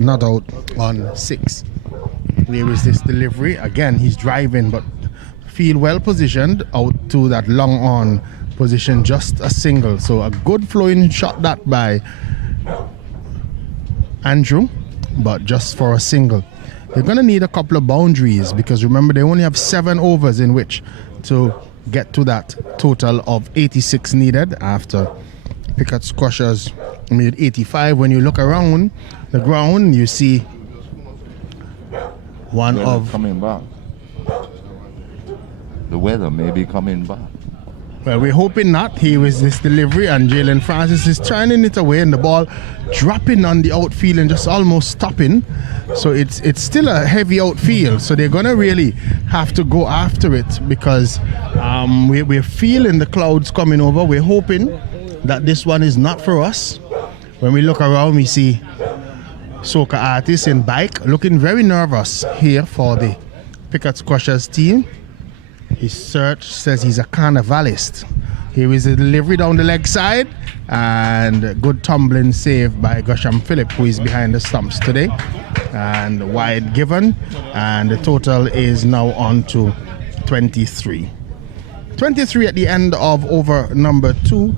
was not out on 6. There is this delivery. Again, he's driving, but feel well positioned out to that long on position, just a single. So a good flowing shot that by Andrew, but just for a single. They're going to need a couple of boundaries because remember they only have 7 overs in which to get to that total of 86 needed after Pickett Squashers made 85. When you look around the ground, you see one of coming back. The weather may be coming back. Well, we're hoping not. Here is this delivery, and Jalen Francis is turning it away, and the ball dropping on the outfield and just almost stopping. So it's still a heavy outfield. So they're gonna really have to go after it because we're feeling the clouds coming over. We're hoping that this one is not for us. When we look around, we see soca artists in bike looking very nervous here for the Pickett Squashers team. His search says he's a carnivalist. Here is a delivery down the leg side and good tumbling save by Gusham Phillip, who is behind the stumps today, and wide given, and the total is now on to 23 at the end of over number 2.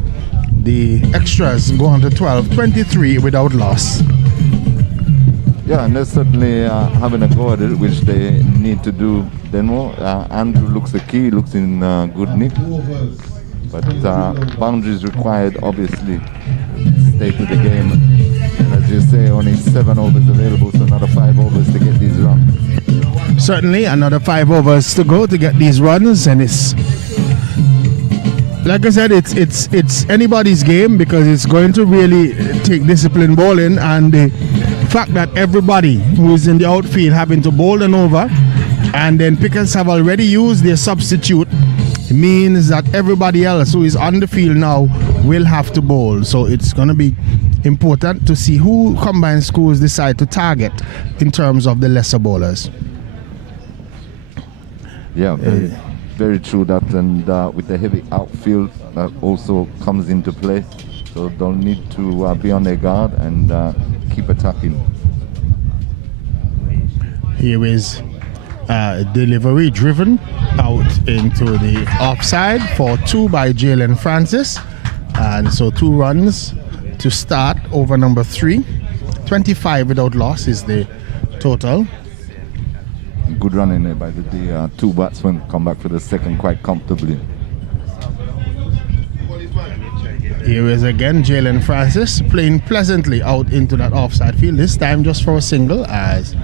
The extras go on to 12-23 without loss. Yeah, and they're certainly having a go at it, which they need to do. Then more. Andrew looks the key, looks in good nick. But boundaries required, obviously. Stay to the game. And as you say, only 7 overs available, so another 5 overs to get these runs. Certainly, another 5 overs to go to get these runs, and it's like I said, it's anybody's game because it's going to really take discipline bowling, and the fact that everybody who is in the outfield having to bowl an over, and then Pickers have already used their substitute, means that everybody else who is on the field now will have to bowl. So it's going to be important to see who combined schools decide to target in terms of the lesser bowlers. Yeah, very true that, and with the heavy outfield that also comes into play, so they'll need to be on their guard and keep attacking. Here is delivery driven out into the offside for 2 by Jalen Francis, and so 2 runs to start over number 3. 25 without loss is the total. Good run in there by the 2 batsmen, come back for the second quite comfortably. Here is again Jalen Francis playing pleasantly out into that offside field, this time just for a single, as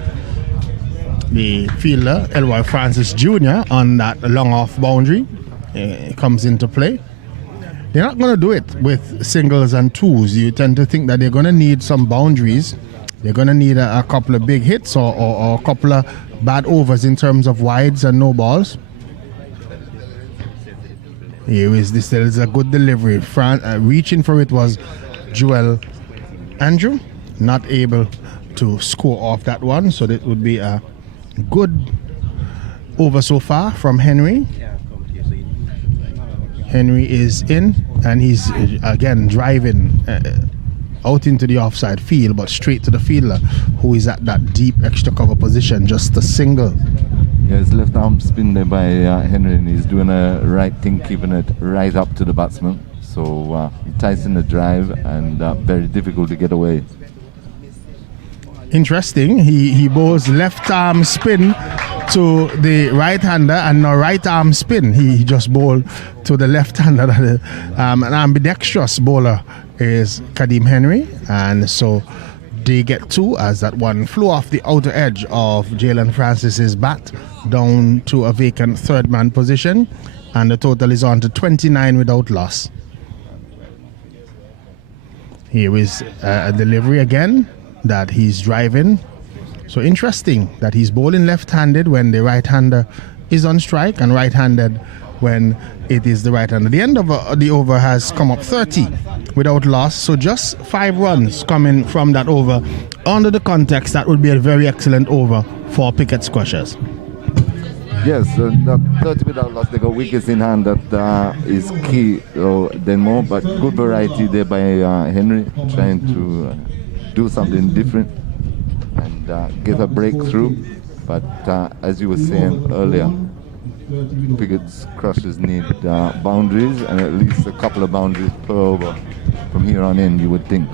the fielder Elroy Francis Jr. on that long off boundary comes into play. They're not going to do it with singles and twos. You tend to think that they're going to need some boundaries. They're going to need a couple of big hits or a couple of bad overs in terms of wides and no balls. Here is this. There is a good delivery. Reaching for it was Joel Andrew, not able to score off that one. So that would be a good over so far from Henry. Henry is in, and he's again driving out into the offside field, but straight to the fielder, who is at that deep extra cover position, just a single. Yeah, his left arm spin there by Henry, and he's doing a right thing, keeping it right up to the batsman. So enticing the drive, and very difficult to get away. Interesting, he bowls left arm spin to the right hander, and no right arm spin. He just bowled to the left hander. An ambidextrous bowler is Kadeem Henry, and so they get 2 as that one flew off the outer edge of Jalen Francis's bat down to a vacant third man position, and the total is on to 29 without loss. Here is a delivery again that he's driving. So interesting that he's bowling left-handed when the right-hander is on strike, and right-handed when it is the right-hander. The end of the over has come up 30 without loss, so just 5 runs coming from that over. Under the context, that would be a very excellent over for Pickett Squashers. Yes, that 30 without loss, they got wickets in hand. That is key, then more, but good variety there by Henry, trying to do something different. get a breakthrough. But as you were saying earlier, Pickett's crushes need boundaries, and at least a couple of boundaries per over from here on in, you would think.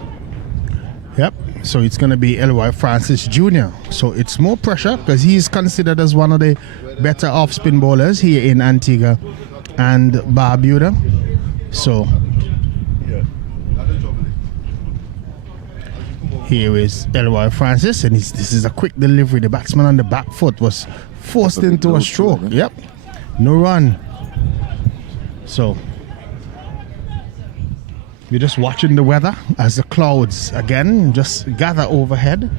Yep. So it's going to be L.Y. Francis Jr. So it's more pressure because he's considered as one of the better off-spin bowlers here in Antigua and Barbuda. So here is L.Y. Francis, and this is a quick delivery. The batsman on the back foot was forced into a stroke. Yep. No run. So we're just watching the weather as the clouds again just gather overhead,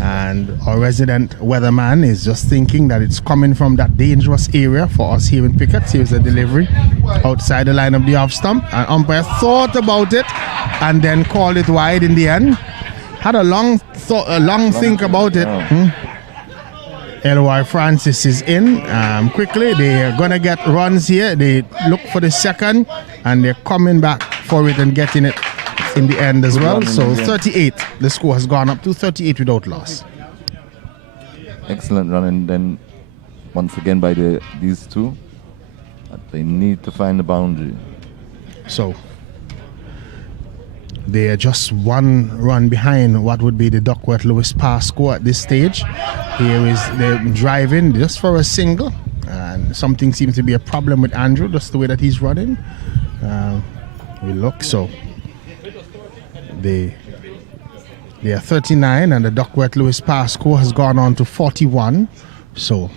and our resident weatherman is just thinking that it's coming from that dangerous area for us here in Pickett. Here's a delivery outside the line of the off stump, and umpire thought about it and then called it wide in the end. Had a long think about it. L.Y. Francis is in quickly. They're gonna get runs here. They look for the second, and they're coming back for it and getting it in the end as well. So 38, the score has gone up to 38 without loss. Excellent run, and then once again by these two. They need to find the boundary. So they are just one run behind what would be the Duckworth-Lewis pass score at this stage. Here is the driving just for a single, and something seems to be a problem with Andrew, just the way that he's running. We look, so they are 39, and the Duckworth-Lewis pass score has gone on to 41. So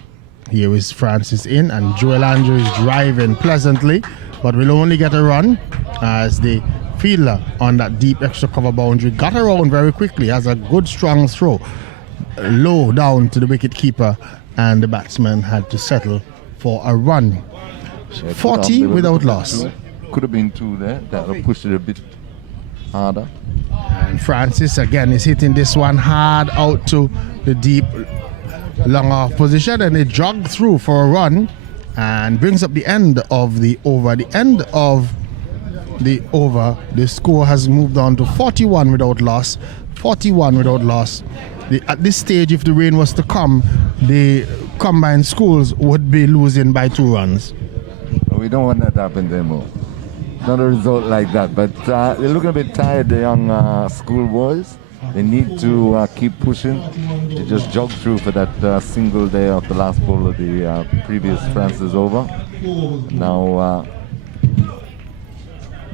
here is Francis in, and Joel Andrew is driving pleasantly, but will only get a run as the fielder on that deep extra cover boundary got around very quickly, has a good strong throw low down to the wicket keeper, and the batsman had to settle for a run. 40 without loss. Could have been two there. That would push it a bit harder. And Francis again is hitting this one hard out to the deep long off position, and they jog through for a run and brings up the end of the over. The end of the over, the score has moved on to 41 without loss. 41 without loss. At this stage, if the rain was to come, the combined schools would be losing by 2 runs. We don't want that to happen anymore. Not a result like that, but they're looking a bit tired, the young schoolboys. They need to keep pushing. They just jogged through for that single day of the last ball of the previous Francis over. Now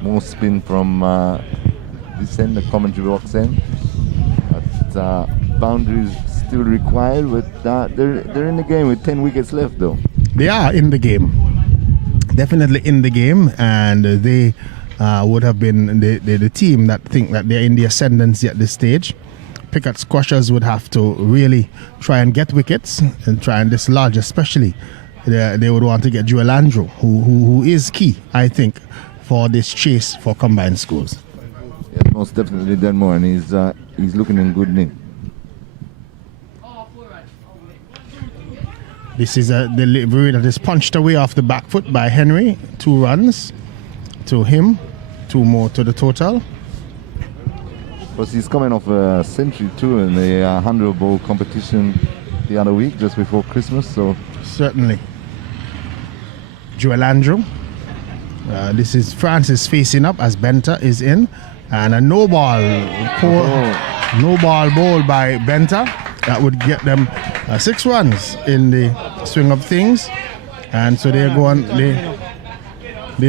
more spin from this end, the commentary box end. But boundaries still required, but they're in the game with 10 wickets left though. They are in the game. Definitely in the game, and they would have been the team that think that they're in the ascendancy at this stage. Pickett squashers would have to really try and get wickets and try and dislodge, especially they would want to get Joel Andrew, who is key, I think, for this chase for combined schools. Yeah, most definitely Denmore, and he's looking in good nick. This is a delivery that is punched away off the back foot by Henry. 2 runs to him, 2 more to the total. Plus he's coming off a century too in the 100 ball competition the other week, just before Christmas. So certainly. Joel Andrew. This is Francis facing up as Benter is in, and a no ball ball by Benter that would get them 6 runs in the swing of things, and so they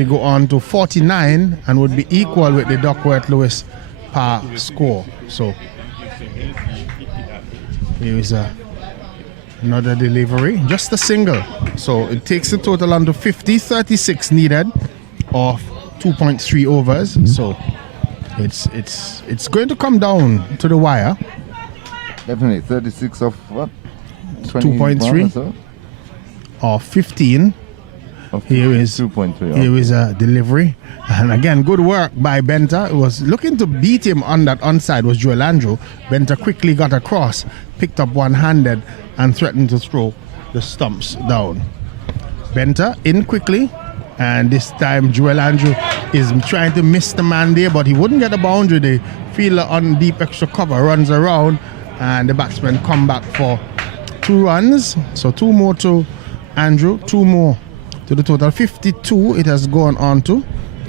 go on to 49 and would be equal with the Duckworth-Lewis par score. So here is another delivery, just a single, so it takes the total on to 50. 36 needed of 2.3 overs, so it's going to come down to the wire. Definitely 36 of what? 2.3 so? or 15. Here is 2.3. Here is a delivery, and again good work by Benter. It was looking to beat him on that onside was Joel Andrew. Benter quickly got across, picked up one-handed, and threatened to throw the stumps down. Benter in quickly, and this time Joel Andrew is trying to miss the man there, but he wouldn't get a boundary. The fielder on deep extra cover runs around and the batsmen come back for 2 runs. So 2 more to Andrew, 2 more to the total 52 it has gone on to.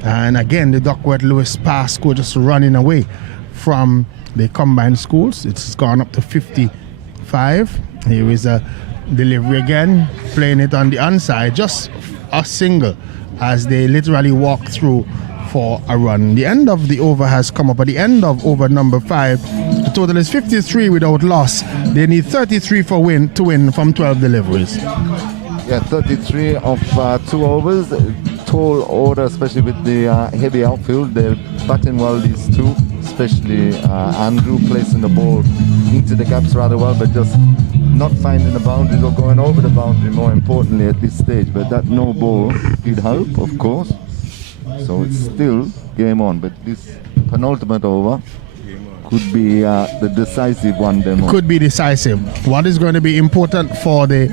And again, the Duckworth Lewis pass score just running away from the combined schools. It's gone up to 55. Here is a delivery again, playing it on the onside, just a single as they literally walk through for a run. The end of the over has come up. At the end of over number 5, the total is 53 without loss. They need 33 to win from 12 deliveries. Yeah, 33 of 2 overs. Tall order, especially with the heavy outfield. They're batting well, these two, especially Andrew, placing the ball into the gaps rather well, but just not finding the boundaries or going over the boundary, more importantly at this stage. But that no ball did help, of course. So it's still game on, but this penultimate over could be the decisive one. Then could be decisive. What is going to be important for the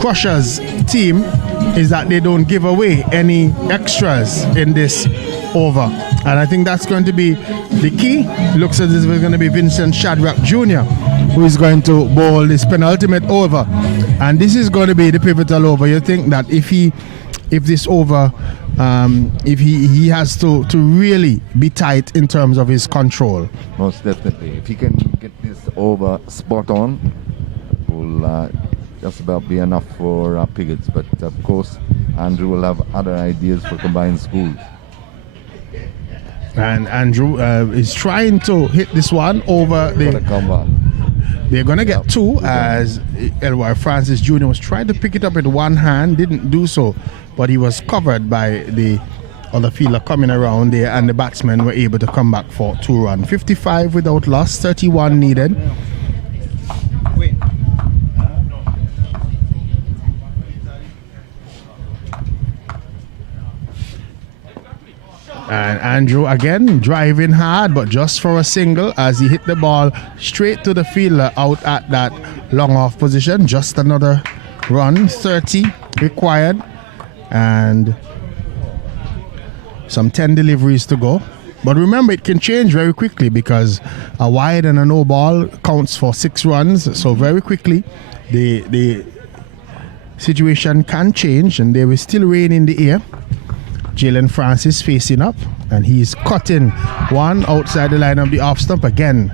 Crushers team is that they don't give away any extras in this over, and I think that's going to be the key. Looks as if it's going to be Vincent Shadrack Jr. who is going to bowl this penultimate over, and this is going to be the pivotal over. You think that if this over, if he has to really be tight in terms of his control. Most definitely. If he can get this over spot on, it will just about be enough for Pigots. But of course, Andrew will have other ideas for combined schools. And Andrew is trying to hit this one over the... They're going to get 2 as Elroy Francis Jr. was trying to pick it up with one hand, didn't do so, but he was covered by the other fielder coming around there, and the batsmen were able to come back for 2 runs. 55 without loss, 31 needed. And Andrew again driving hard, but just for a single as he hit the ball straight to the fielder out at that long off position. Just another run, 30 required, and some 10 deliveries to go. But remember, it can change very quickly because a wide and a no ball counts for 6 runs. So very quickly the situation can change, and there is still rain in the air. Jalen Francis facing up, and he's cutting one outside the line of the off stump. Again,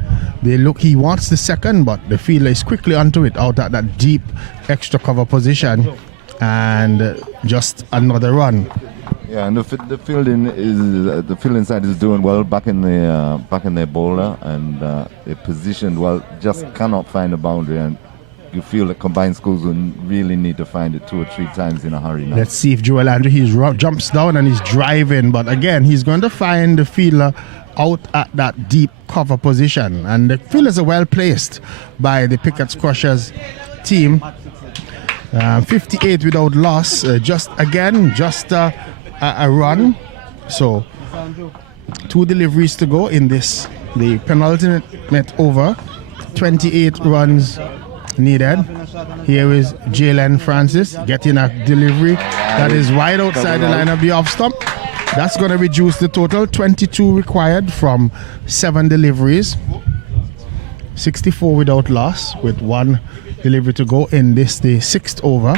he wants the second, but the fielder is quickly onto it out at that deep extra cover position, and just another run. Yeah, and the fielding side is doing well, back in their bowler, and they're positioned well. Just cannot find a boundary, and you feel that combined schools will really need to find it 2 or 3 times in a hurry now. Let's see if Joel Andrew jumps down and he's driving, but again he's going to find the fielder out at that deep cover position, and the fielders are well placed by the Pickett's Crushers team. 58 without loss, just a run. So 2 deliveries to go in the penultimate over. 28 runs needed. Here is Jalen Francis getting a delivery that is wide outside the line of the off stump. That's going to reduce the total. 22 required from 7 deliveries. 64 without loss with 1 delivery to go in the 6th over.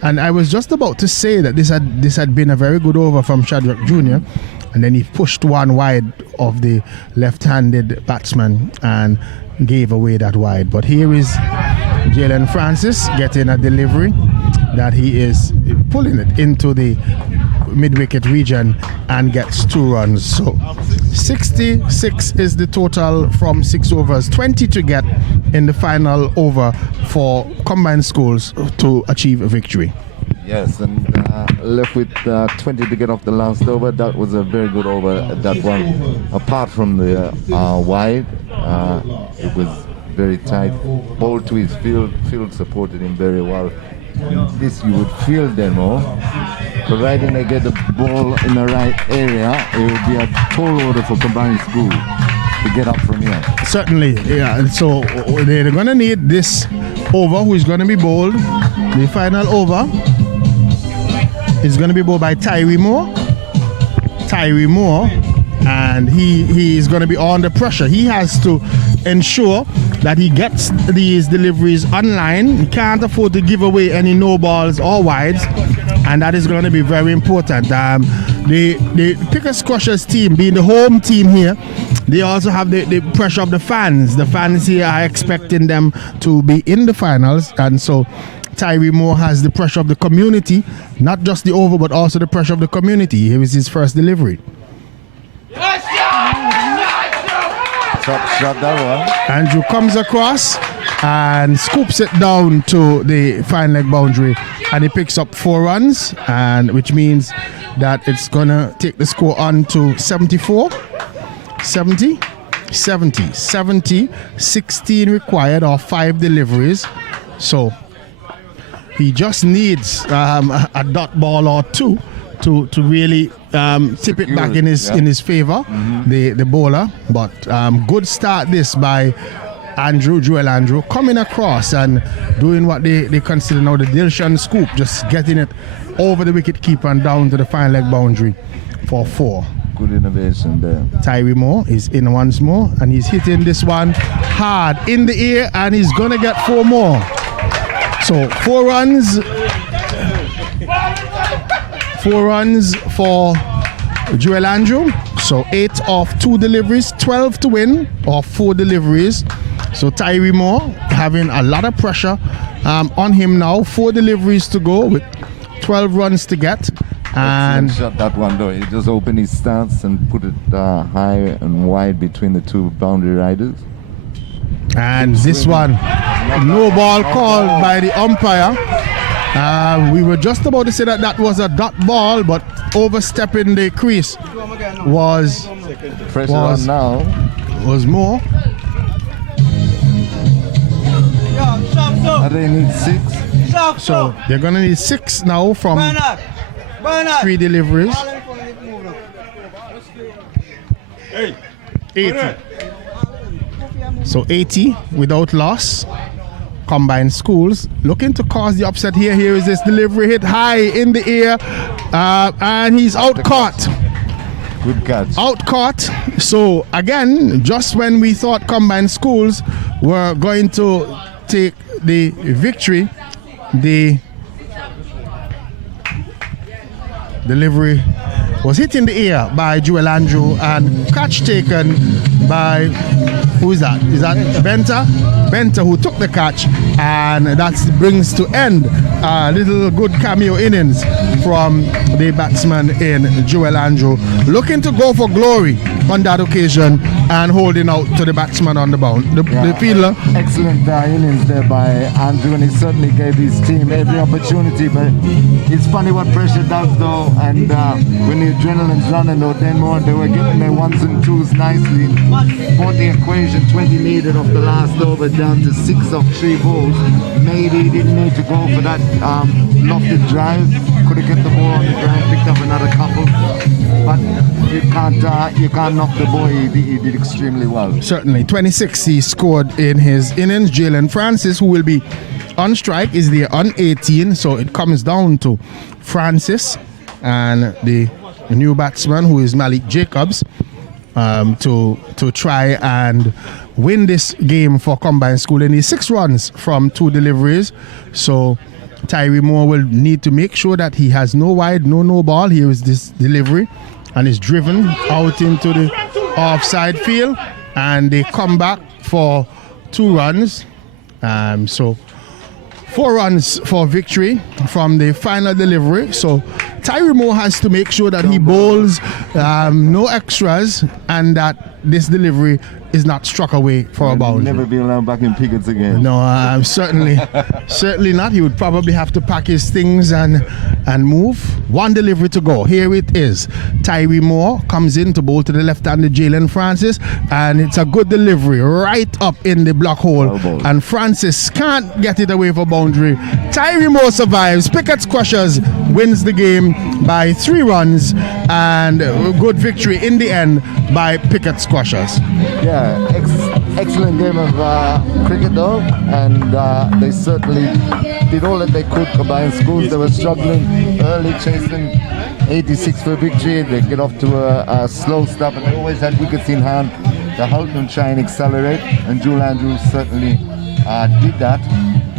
And I was just about to say that this had been a very good over from Shadrack Jr. And then he pushed one wide of the left-handed batsman and gave away that wide. But here is Jalen Francis getting a delivery that he is pulling it into the mid-wicket region and gets 2 runs. So 66 is the total from 6 overs. 20 to get in the final over for combined schools to achieve a victory. Yes, and left with 20 to get off the last over. That was a very good over, that one. Apart from the wide, it was very tight. Ball to his field supported him very well. This you would feel demo, providing they get the ball in the right area, it would be a tall order for combined school to get up from here. Certainly, yeah. And so they're going to need this over, who is going to be bowled. The final over is going to be bowled by Tyree Moore, and he is going to be under pressure. He has to ensure that he gets these deliveries online. He can't afford to give away any no balls or wides, and that is going to be very important. The Picker Squashers team, being the home team here, they also have the pressure of the fans. The fans here are expecting them to be in the finals, and so Tyree Moore has the pressure of the community, not just the over, but also the pressure of the community. Here is his first delivery. Top shot that one. Andrew comes across and scoops it down to the fine leg boundary, and he picks up 4 runs, and which means that it's gonna take the score on to 74, 70, 16 required, or 5 deliveries. So he just needs a dot ball or 2 to really tip it back in his favor, the bowler. But good start this by Joel Andrew, coming across and doing what they consider now the Dilshan scoop, just getting it over the wicket keeper and down to the fine leg boundary for 4. Good innovation there. Tyree Moore is in once more, and he's hitting this one hard in the air, and he's gonna get 4 more. So 4 runs. 4 runs for Joel Andrew. So 8 of 2 deliveries, 12 to win, or 4 deliveries. So Tyree Moore having a lot of pressure on him now. 4 deliveries to go with 12 runs to get. And shot that one though. He just opened his stance and put it high and wide between the 2 boundary riders. And this one, no ball called by the umpire. We were just about to say that was a dot ball, but overstepping the crease was pressure on now. Was more. They need 6. So they're gonna need 6 now from 3 deliveries. 80. So 80 without loss. Combined schools looking to cause the upset here. Here is this delivery hit high in the air, and he's out caught. Good catch. Out caught. So again, just when we thought combined schools were going to take the victory, the delivery was hit in the air by Joel Andrew and catch taken by, who is that? Is that Benter? Benter, who took the catch, and that brings to end a little good cameo innings from the batsman in Joel Andrew, looking to go for glory on that occasion and holding out to the batsman on the bound, the fielder. Excellent innings there by Andrew, and he certainly gave his team every opportunity, but it's funny what pressure does though, and when the adrenaline's running though, then more they were getting their 1s and 2s nicely. Brought the equation 20 needed off the last over down to 6 of 3 balls. Maybe he didn't need to go for that lofted drive. Could have kept the ball on the ground, picked up another couple. But you can't knock the boy. He did extremely well. Certainly. 26 he scored in his innings. Jalen Francis, who will be on strike, is there on 18. So it comes down to Francis and the new batsman, who is Malik Jacobs, to try and win this game for combined school. And he's 6 runs from 2 deliveries. So Tyree Moore will need to make sure that he has no wide, no ball. Here is this delivery, and is driven out into the offside field, and they come back for 2 runs. So 4 runs for victory from the final delivery. So Tyree Moore has to make sure that he bowls no extras, and that this delivery is not struck away for a boundary. Never be allowed back in pickets again. No, certainly not. He would probably have to pack his things and move. 1 delivery to go. Here it is. Tyree Moore comes in to bowl to the left-handed Jalen Francis, and it's a good delivery right up in the block hole. And Francis can't get it away for boundary. Tyree Moore survives. Pickett Squashers wins the game by 3 runs, and a good victory in the end by Pickett Squashers. Yeah, excellent game of cricket though, and they certainly did all that they could. Combined schools, they were struggling early, chasing 86 for victory. They get off to a slow start, but they always had wickets in hand. to help them try and accelerate, and Jules Andrews certainly did that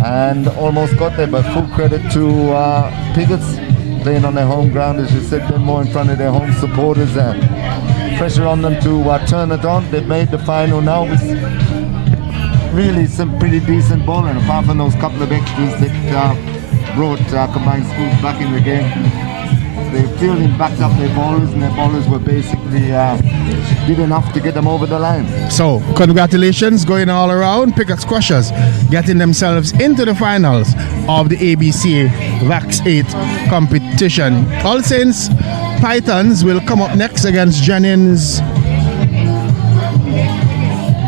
and almost got there. But full credit to Pickett's playing on their home ground, as you said, they're more in front of their home supporters and pressure on them to turn it on. They've made the final now with really some pretty decent bowling, apart from those couple of extras that brought combined schools back in the game. They fielding backed up their bowlers, and their bowlers were basically did enough to get them over the line. So congratulations going all around. Pickett Squashers getting themselves into the finals of the ABCA VAX 8 competition. All Saints Pythons will come up next against Jennings.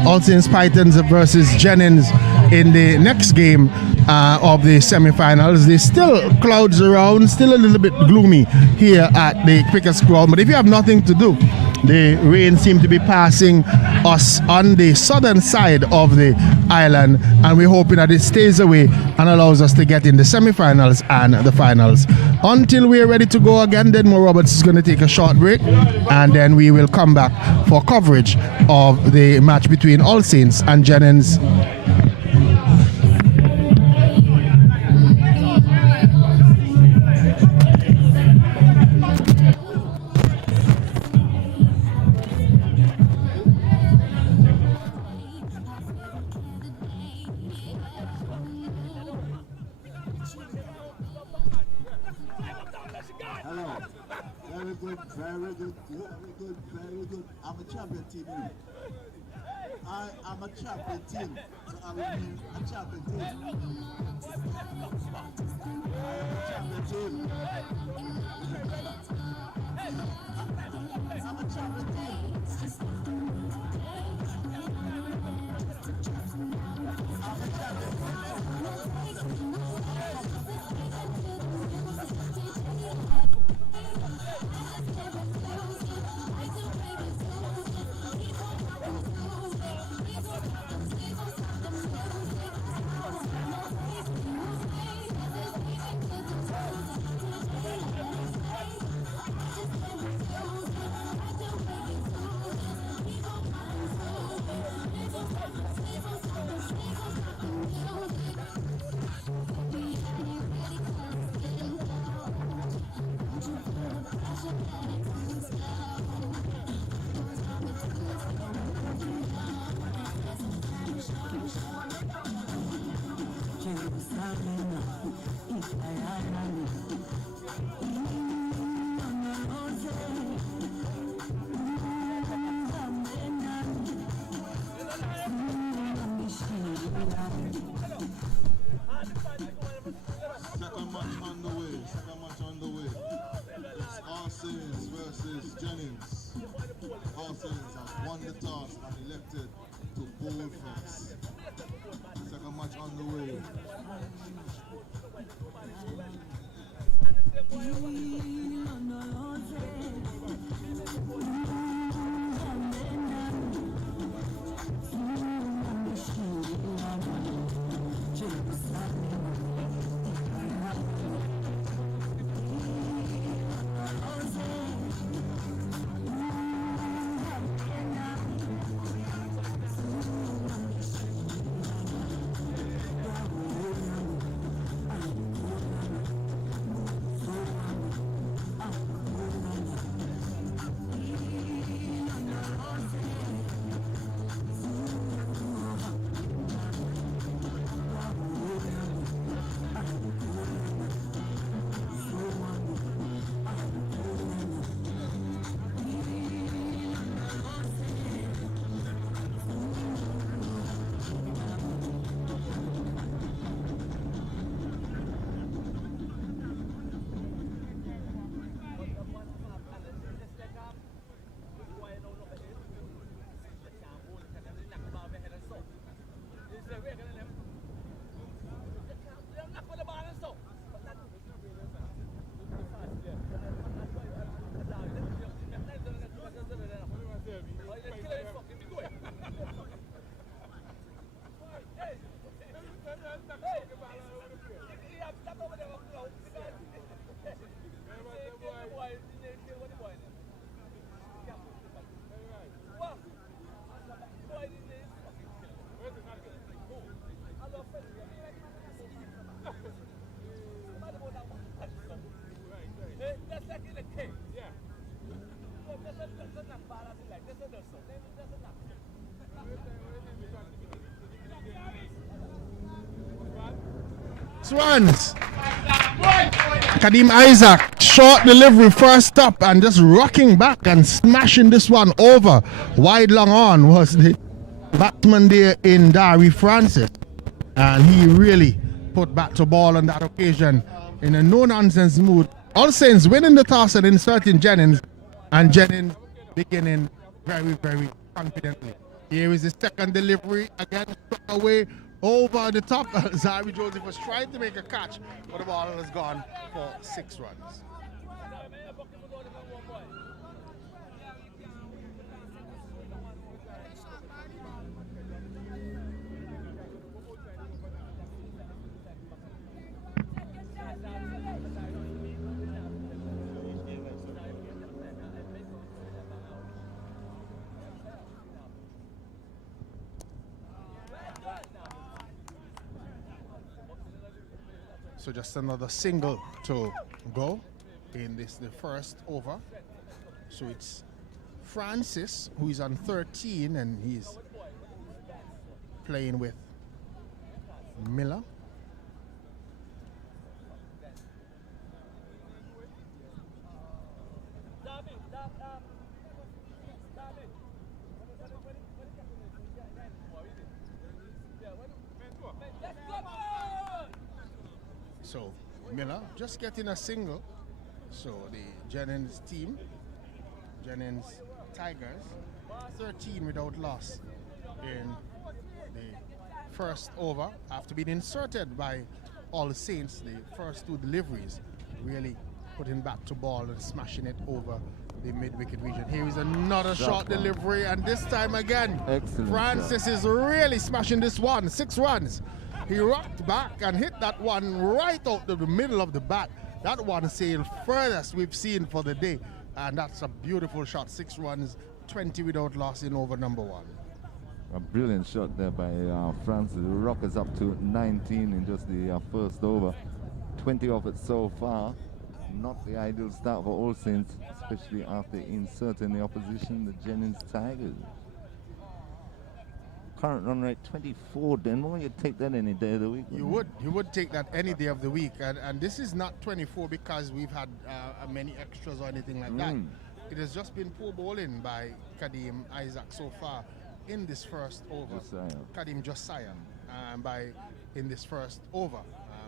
All Saints Pythons versus Jennings in the next game of the semi-finals. There's still clouds around, still a little bit gloomy here at the Pickett's ground, but if you have nothing to do, the rain seems to be passing us on the southern side of the island, and we're hoping that it stays away and allows us to get in the semi-finals and the finals. Until we're ready to go again, Denmo Roberts is going to take a short break, and then we will come back for coverage of the match between All Saints and Jennings. Very good. I'm a champion team. I'm a champion team. So I remain a champion team. I'm a champion team. I'm a champion team. Second match on the way. It's All Saints versus Jennings. All Saints have won the toss and elected to bowl first. Second match on the way. 6 runs. Kadeem Isaac, short delivery, first stop, and just rocking back and smashing this one over. Wide long on was the batsman there in Dari Francis. And he really put back to ball on that occasion in a no-nonsense mood. All Saints winning the toss and inserting Jennings, and Jennings beginning very, very confidently. Here is the second delivery, again struck away over the top. Zari Joseph was trying to make a catch, but the ball has gone for 6 runs. So just another single to go in the first over. So it's Francis, who is on 13, and he's playing with Miller. So Miller just getting a single. So the Jennings team, Jennings Tigers, 13 without loss in the first over after being inserted by All Saints. The first 2 deliveries really putting back to ball and smashing it over the mid-wicket region. Here is another short delivery, and this time again, excellent Francis is really smashing this one. 6 runs. He rocked back and hit that one right out of the middle of the bat. That one sailed furthest we've seen for the day, and that's a beautiful shot. 6 runs, 20 without loss in over number 1. A brilliant shot there by Francis. The Rockets up to 19 in just the first over. 20 off it so far. Not the ideal start for All Saints, especially after inserting the opposition, the Jennings Tigers. Current run rate 24, Denmark. You'd take that any day of the week. You would take that any day of the week, and this is not 24 because we've had many extras or anything like that. It has just been poor bowling by Kadeem Isaac so far in this first over. Kadeem Josiah in this first over.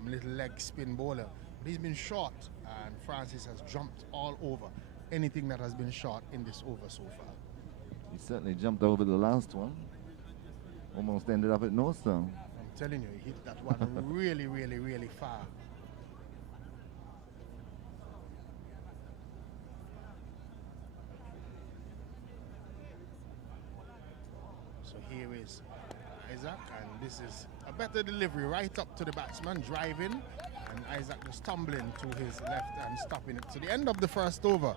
Little leg spin bowler. But he's been short, and Francis has jumped all over anything that has been short in this over so far. He certainly jumped over the last one. Almost ended up at Northstone. I'm telling you, he hit that one really, really, really far. So here is Isaac, and this is a better delivery right up to the batsman, driving, and Isaac just tumbling to his left and stopping it. So the end of the first over,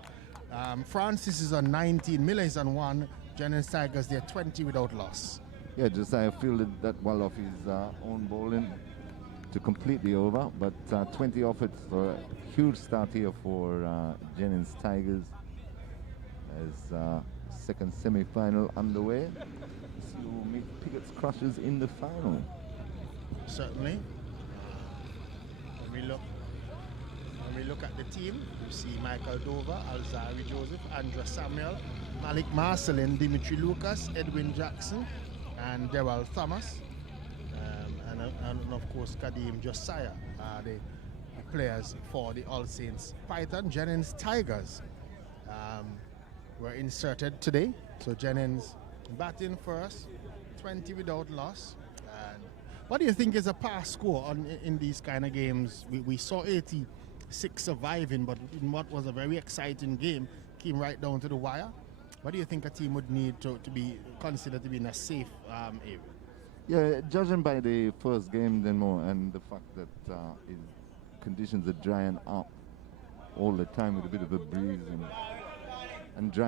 Francis is on 19, Miller is on 1, Jennings Tigers, they're 20 without loss. Yeah, Josiah fielded that well off his own bowling to complete the over, but 20 off it, so a huge start here for Jennings Tigers as second semi-final underway. See who will meet Pickett's Crushers in the final. Certainly. When we look at the team, you see Michael Dover, Alzari Joseph, Andrew Samuel, Malik Marcelin, Dimitri Lucas, Edwin Jackson, and Daryl Thomas, and of course Kadeem Josiah are the players for the All Saints Python. Jennings Tigers were inserted today, so Jennings batting first, 20 without loss. And what do you think is a pass score in these kind of games? We saw 86 surviving, but in what was a very exciting game, came right down to the wire. What do you think a team would need to be considered to be in a safe area? Yeah, judging by the first game, then more, and the fact that conditions are drying up all the time with a bit of a breeze and dry.